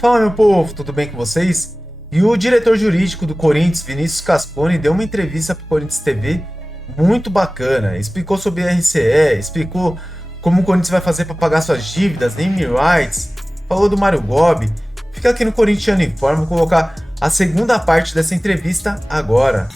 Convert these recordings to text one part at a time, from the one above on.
Fala, meu povo, tudo bem com vocês? E o diretor jurídico do Corinthians, Vinícius Casponi, deu uma entrevista para o Corinthians TV muito bacana. Explicou sobre a RCE, explicou como o Corinthians vai fazer para pagar suas dívidas, naming rights, falou do Mário Gobi. Fica aqui no Corinthians Informe, vou colocar a segunda parte dessa entrevista agora.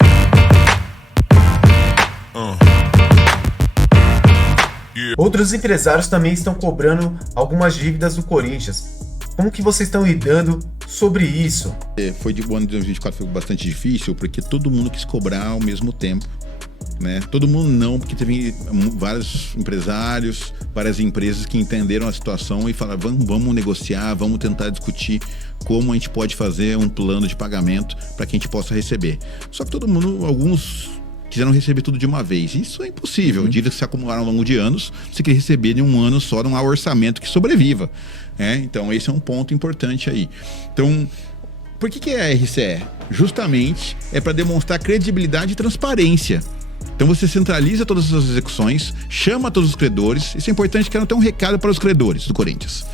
Outros empresários também estão cobrando algumas dívidas do Corinthians. Como que vocês estão lidando sobre isso? O ano de 2024 foi bastante difícil, porque todo mundo quis cobrar ao mesmo tempo, né? Todo mundo não, porque teve vários empresários, várias empresas que entenderam a situação e falaram, vamos negociar, vamos tentar discutir como a gente pode fazer um plano de pagamento para que a gente possa receber. Só que todo mundo, alguns quiseram receber tudo de uma vez. Isso é impossível. Dívidas que se acumularam ao longo de anos, você quer receber de um ano só, não há orçamento que sobreviva. Então esse é um ponto importante aí. Então, por que é a RCE? Justamente é para demonstrar credibilidade e transparência. Então você centraliza todas as execuções, chama todos os credores. Isso é importante, quero ter um recado para os credores do Corinthians.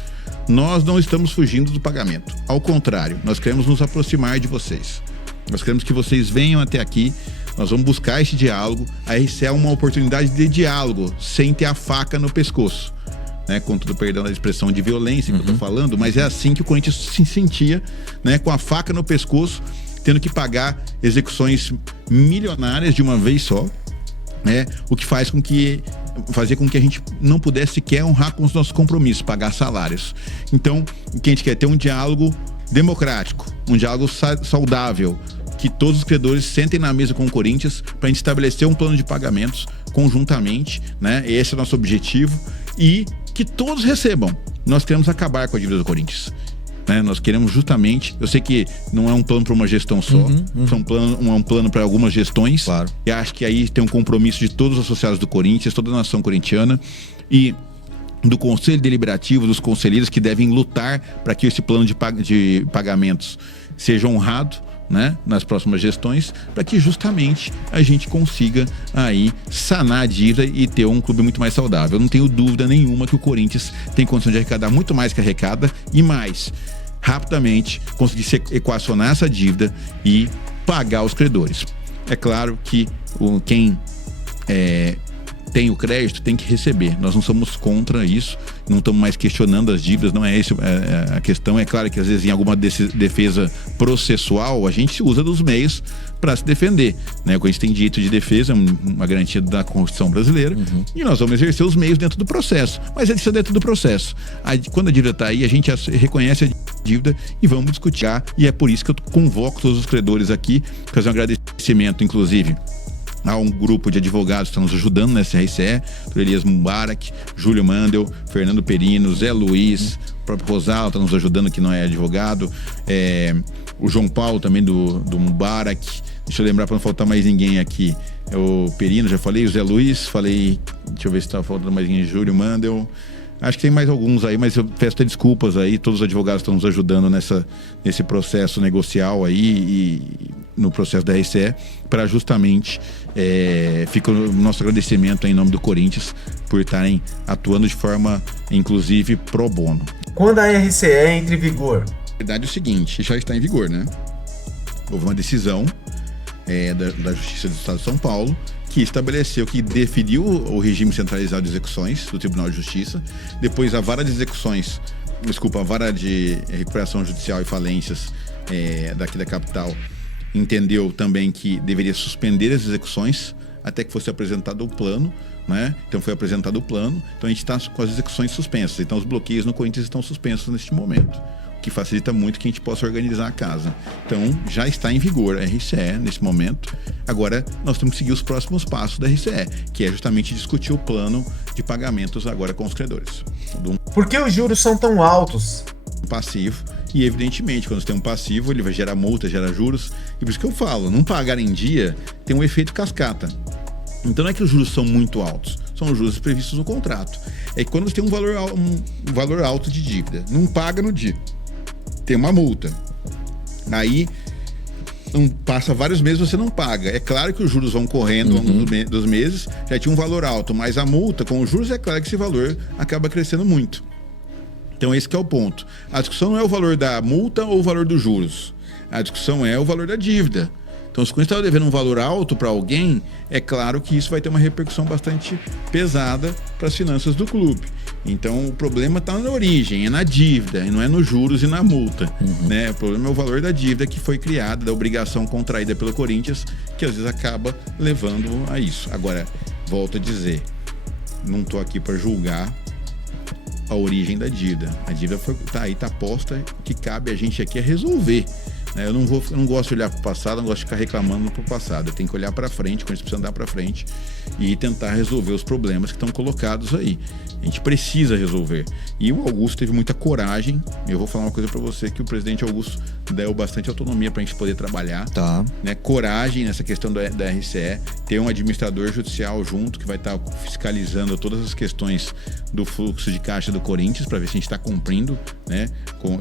Nós não estamos fugindo do pagamento. Ao contrário, nós queremos nos aproximar de vocês. Nós queremos que vocês venham até aqui. Nós vamos buscar esse diálogo. A RCE é uma oportunidade de diálogo, sem ter a faca no pescoço. Com todo o perdão da expressão de violência que eu tô falando, mas é assim que o Corinthians se sentia, com a faca no pescoço, tendo que pagar execuções milionárias de uma vez só, o que fazia com que a gente não pudesse sequer honrar com os nossos compromissos, pagar salários. Então, o que a gente quer é ter um diálogo democrático, um diálogo saudável, que todos os credores sentem na mesa com o Corinthians para a gente estabelecer um plano de pagamentos conjuntamente, Esse é o nosso objetivo, e que todos recebam. Nós queremos acabar com a dívida do Corinthians. Nós queremos justamente, eu sei que não é um plano para uma gestão só, é um plano para algumas gestões. Claro. E acho que aí tem um compromisso de todos os associados do Corinthians, toda a nação corintiana e do Conselho Deliberativo, dos conselheiros que devem lutar para que esse plano de pagamentos seja honrado, nas próximas gestões, para que justamente a gente consiga aí sanar a dívida e ter um clube muito mais saudável. Eu não tenho dúvida nenhuma que o Corinthians tem condição de arrecadar muito mais que arrecada e mais rapidamente conseguir equacionar essa dívida e pagar os credores. É claro que quem tem o crédito tem que receber. Nós não somos contra isso, não estamos mais questionando as dívidas, não é essa a questão. É claro que às vezes em alguma defesa processual a gente usa dos meios para se defender, Quando a gente tem direito de defesa, uma garantia da Constituição brasileira, e nós vamos exercer os meios dentro do processo, mas isso é dentro do processo. Quando a dívida está aí, a gente reconhece a dívida e vamos discutir, e é por isso que eu convoco todos os credores aqui, fazer um agradecimento, inclusive há um grupo de advogados que estão nos ajudando nessa RCE, Elias Mubarak, Júlio Mandel, Fernando Perino, Zé Luiz, o próprio Rosal está nos ajudando, que não é advogado, o João Paulo também do Mubarak, deixa eu lembrar para não faltar mais ninguém aqui, o Perino, já falei, o Zé Luiz, falei, deixa eu ver se está faltando mais ninguém, Júlio Mandel, acho que tem mais alguns aí, mas eu peço até desculpas aí, todos os advogados estão nos ajudando nesse processo negocial aí e no processo da RCE, para justamente fica o nosso agradecimento em nome do Corinthians por estarem atuando de forma, inclusive, pro bono. Quando a RCE entra em vigor? A verdade é o seguinte, já está em vigor, Houve uma decisão da Justiça do Estado de São Paulo que estabeleceu, que definiu o regime centralizado de execuções do Tribunal de Justiça. Depois a vara de recuperação judicial e falências daqui da capital entendeu também que deveria suspender as execuções até que fosse apresentado o plano, Então foi apresentado o plano, então a gente está com as execuções suspensas, então os bloqueios no Corinthians estão suspensos neste momento, o que facilita muito que a gente possa organizar a casa. Então já está em vigor a RCE nesse momento. Agora nós temos que seguir os próximos passos da RCE, que é justamente discutir o plano de pagamentos agora com os credores. Por que os juros são tão altos? Passivo, e evidentemente quando você tem um passivo ele vai gerar multa, gera juros, e por isso que eu falo, não pagar em dia tem um efeito cascata. Então não é que os juros são muito altos, são os juros previstos no contrato. É que quando você tem um valor alto de dívida, não paga no dia, tem uma multa, aí passa vários meses, você não paga. É claro que os juros vão correndo ao longo dos meses, já tinha um valor alto, mas a multa com os juros, é claro que esse valor acaba crescendo muito. Então esse que é o ponto. A discussão não é o valor da multa ou o valor dos juros. A discussão é o valor da dívida. Então, se o Corinthians estava devendo um valor alto para alguém, é claro que isso vai ter uma repercussão bastante pesada para as finanças do clube. Então, o problema está na origem, é na dívida, e não é nos juros e na multa. Né? O problema é o valor da dívida que foi criada, da obrigação contraída pelo Corinthians, que às vezes acaba levando a isso. Agora, volto a dizer, não estou aqui para julgar a origem da dívida. A dívida está aí, está posta, o que cabe a gente aqui é resolver. Eu não gosto de olhar para o passado, não gosto de ficar reclamando para o passado. Eu tenho que olhar para frente, quando a gente precisa andar para frente e tentar resolver os problemas que estão colocados aí. A gente precisa resolver. E o Augusto teve muita coragem. Eu vou falar uma coisa para você, que o presidente Augusto deu bastante autonomia para a gente poder trabalhar. Tá. Né? Coragem nessa questão da RCE. Ter um administrador judicial junto que vai estar fiscalizando todas as questões do fluxo de caixa do Corinthians para ver se a gente está cumprindo, né?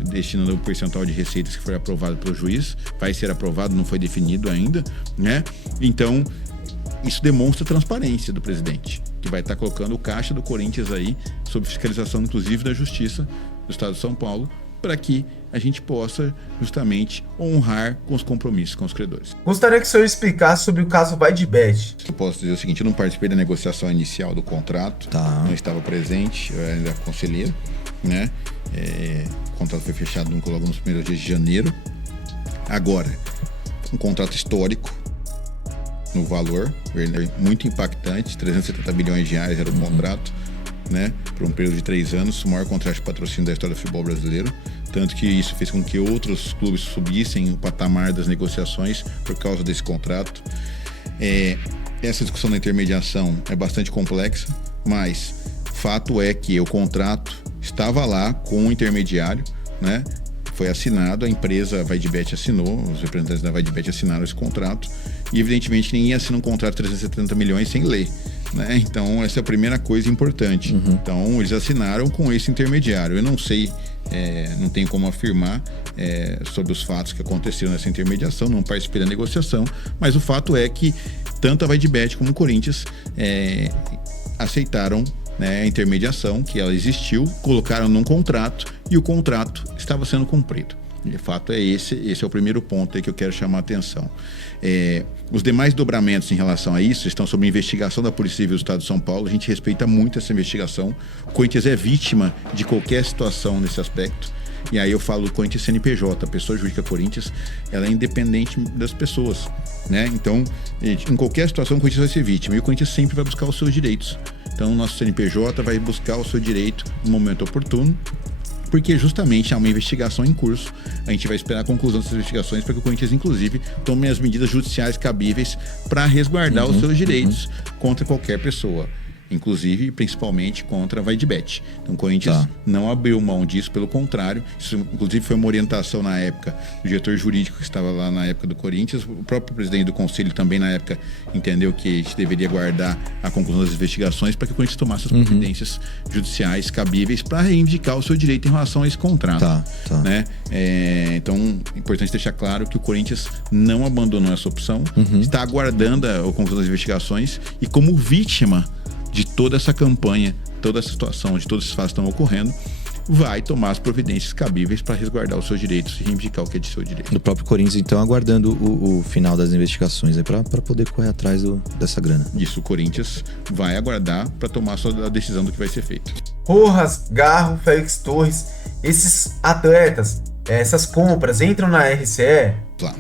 Destinando o percentual de receitas que foi aprovado pelo juiz. Vai ser aprovado, não foi definido ainda, né? Então, isso demonstra a transparência do presidente, que vai estar colocando o caixa do Corinthians aí sob fiscalização, inclusive, da Justiça do Estado de São Paulo, para que a gente possa justamente honrar com os compromissos com os credores. Gostaria que o senhor explicasse sobre o caso VaideBet. Eu posso dizer o seguinte, eu não participei da negociação inicial do contrato, não estava presente, eu era conselheiro, né? O contrato foi fechado logo nos primeiros dias de janeiro. Agora, um contrato histórico no valor, muito impactante, 370 bilhões de reais era o contrato, né, por um período de 3 anos, o maior contrato de patrocínio da história do futebol brasileiro, tanto que isso fez com que outros clubes subissem o patamar das negociações por causa desse contrato. Essa discussão da intermediação é bastante complexa, mas fato é que o contrato estava lá com o intermediário, né? Foi assinado, a empresa VaideBet assinou, os representantes da VaideBet assinaram esse contrato e evidentemente ninguém assina um contrato de 370 milhões sem ler, né? Então essa é a primeira coisa importante. Então eles assinaram com esse intermediário. Eu não sei, não tenho como afirmar sobre os fatos que aconteceram nessa intermediação, não participei da negociação, mas o fato é que tanto a VaideBet como o Corinthians aceitaram, né, a intermediação, que ela existiu, colocaram num contrato e o contrato estava sendo cumprido. De fato, esse é o primeiro ponto aí que eu quero chamar a atenção. Os demais dobramentos em relação a isso estão sob investigação da Polícia Civil do Estado de São Paulo. A gente respeita muito essa investigação. O Corinthians é vítima de qualquer situação nesse aspecto. E aí eu falo do Corinthians CNPJ, a pessoa jurídica Corinthians, ela é independente das pessoas, né? Então, em qualquer situação o Corinthians vai ser vítima e o Corinthians sempre vai buscar os seus direitos. Então, o nosso CNPJ vai buscar o seu direito no momento oportuno, porque justamente há uma investigação em curso. A gente vai esperar a conclusão dessas investigações para que o Corinthians, inclusive, tome as medidas judiciais cabíveis para resguardar os seus direitos contra qualquer pessoa, inclusive e principalmente contra a VaideBet. Então o Corinthians não abriu mão disso, pelo contrário, isso inclusive foi uma orientação na época do diretor jurídico que estava lá na época do Corinthians, o próprio presidente do conselho também na época entendeu que a gente deveria guardar a conclusão das investigações para que o Corinthians tomasse as providências judiciais cabíveis para reivindicar o seu direito em relação a esse contrato. Né? Então é importante deixar claro que o Corinthians não abandonou essa opção, está aguardando a conclusão das investigações e como vítima de toda essa campanha, toda essa situação, de todos esses fatos que estão ocorrendo, vai tomar as providências cabíveis para resguardar os seus direitos e reivindicar o que é de seu direito. Do próprio Corinthians, então, aguardando o final das investigações para poder correr atrás dessa grana. Isso, o Corinthians vai aguardar para tomar a decisão do que vai ser feito. Rojas, Garro, Félix Torres, esses atletas, essas compras entram na RCE? Claro,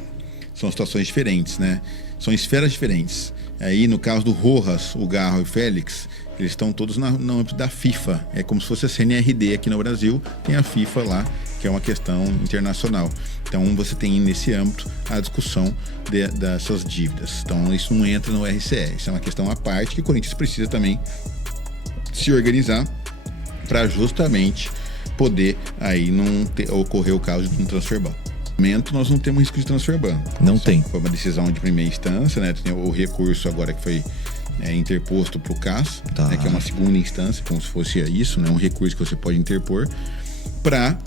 são situações diferentes, né? São esferas diferentes. Aí, no caso do Rojas, o Garro e o Félix, eles estão todos no âmbito da FIFA. É como se fosse a CNRD aqui no Brasil, tem a FIFA lá, que é uma questão internacional. Então, você tem nesse âmbito a discussão dessas dívidas. Então, isso não entra no RCE. Isso é uma questão à parte que o Corinthians precisa também se organizar para justamente poder aí não ocorrer o caso de um transfer ban. Nós não temos risco de transfer ban. Não tem. Foi uma decisão de primeira instância, né? Tem o recurso agora que foi interposto para o CAS, né? Que é uma segunda instância, como se fosse isso, né? Um recurso que você pode interpor para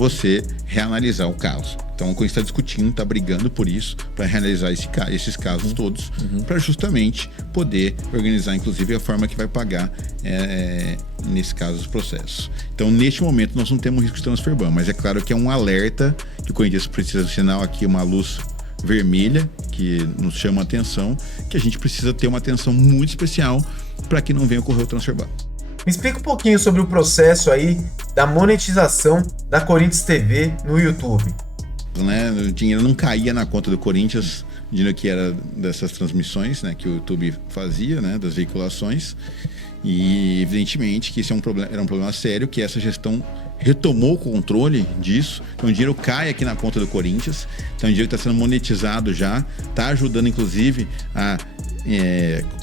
você reanalisar o caso. Então, o Corinthians está discutindo, está brigando por isso, para reanalisar esses casos todos, para justamente poder organizar, inclusive, a forma que vai pagar, nesse caso, os processos. Então, neste momento, nós não temos risco de transfer ban, mas é claro que é um alerta que o Corinthians precisa assinar aqui uma luz vermelha, que nos chama a atenção, que a gente precisa ter uma atenção muito especial para que não venha ocorrer o transfer ban. Me explica um pouquinho sobre o processo aí da monetização da Corinthians TV no YouTube. Né, o dinheiro não caía na conta do Corinthians, dinheiro que era dessas transmissões, né, que o YouTube fazia, né, das veiculações, e evidentemente que isso era um problema sério, que essa gestão retomou o controle disso. Então o dinheiro cai aqui na conta do Corinthians, então o dinheiro está sendo monetizado já, está ajudando inclusive a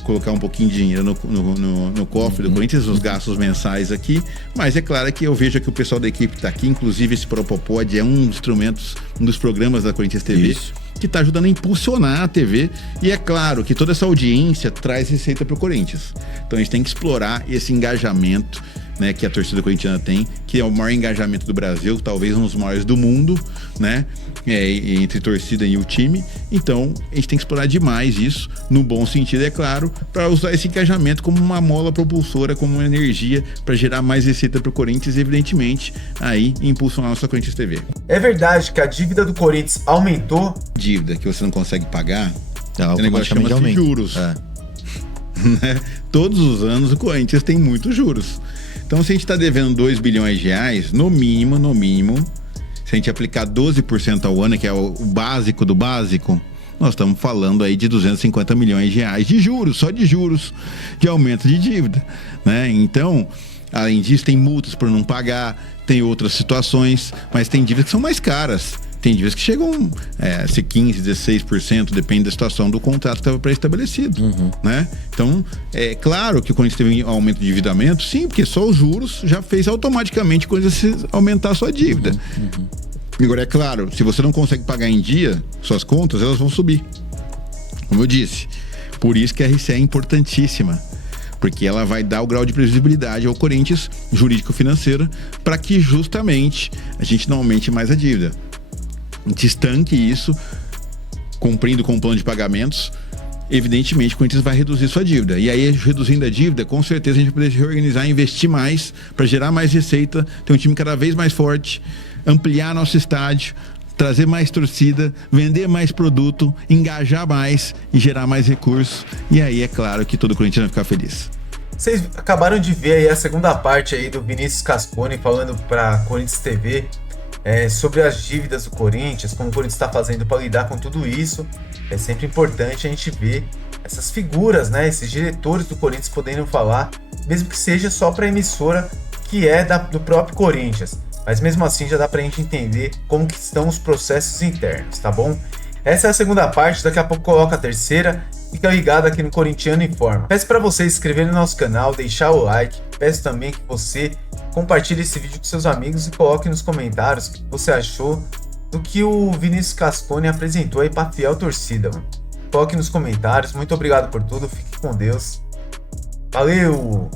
colocar um pouquinho de dinheiro no cofre do Corinthians, os gastos mensais aqui, mas é claro que eu vejo que o pessoal da equipe está aqui, inclusive esse Propopod é um dos instrumentos, um dos programas da Corinthians TV, que está ajudando a impulsionar a TV, e é claro que toda essa audiência traz receita para o Corinthians. Então a gente tem que explorar esse engajamento, né, que a torcida corintiana tem, que é o maior engajamento do Brasil, talvez um dos maiores do mundo, né, entre torcida e o time. Então a gente tem que explorar demais isso, no bom sentido, é claro, para usar esse engajamento como uma mola propulsora, como uma energia para gerar mais receita para o Corinthians e, evidentemente, aí impulsionar a nossa Corinthians TV. É verdade que a dívida do Corinthians aumentou? Dívida que você não consegue pagar, o negócio chama-se juros. Né? Todos os anos o Corinthians tem muitos juros. Então, se a gente está devendo 2 bilhões de reais, no mínimo, se a gente aplicar 12% ao ano, que é o básico do básico, nós estamos falando aí de 250 milhões de reais de juros, só de juros, de aumento de dívida, né? Então, além disso, tem multas por não pagar, tem outras situações, mas tem dívidas que são mais caras. Tem dívidas que chegam a ser 15%, 16%, depende da situação do contrato que estava pré-estabelecido, né? Então, é claro que o Corinthians teve um aumento de endividamento, sim, porque só os juros já fez automaticamente o Corinthians aumentar a sua dívida. Agora, é claro, se você não consegue pagar em dia suas contas, elas vão subir. Como eu disse, por isso que a RCE é importantíssima, porque ela vai dar o grau de previsibilidade ao Corinthians, jurídico-financeira, para que justamente a gente não aumente mais a dívida. A gente estanque isso, cumprindo com o plano de pagamentos, evidentemente o Corinthians vai reduzir sua dívida. E aí, reduzindo a dívida, com certeza a gente vai poder reorganizar, investir mais, para gerar mais receita, ter um time cada vez mais forte, ampliar nosso estádio, trazer mais torcida, vender mais produto, engajar mais e gerar mais recursos. E aí é claro que todo corintiano vai ficar feliz. Vocês acabaram de ver aí a segunda parte aí do Vinícius Cascone falando para Corinthians TV sobre as dívidas do Corinthians, como o Corinthians está fazendo para lidar com tudo isso. É sempre importante a gente ver essas figuras, né, esses diretores do Corinthians podendo falar, mesmo que seja só para a emissora que é do próprio Corinthians. Mas mesmo assim já dá pra gente entender como que estão os processos internos, tá bom? Essa é a segunda parte, daqui a pouco coloca a terceira. Fica ligado aqui no Corintiano Informa. Peço para você se inscrever no nosso canal, deixar o like. Peço também que você compartilhe esse vídeo com seus amigos e coloque nos comentários o que você achou do que o Vinícius Cascone apresentou aí pra fiel torcida, mano. Coloque nos comentários. Muito obrigado por tudo, fique com Deus. Valeu!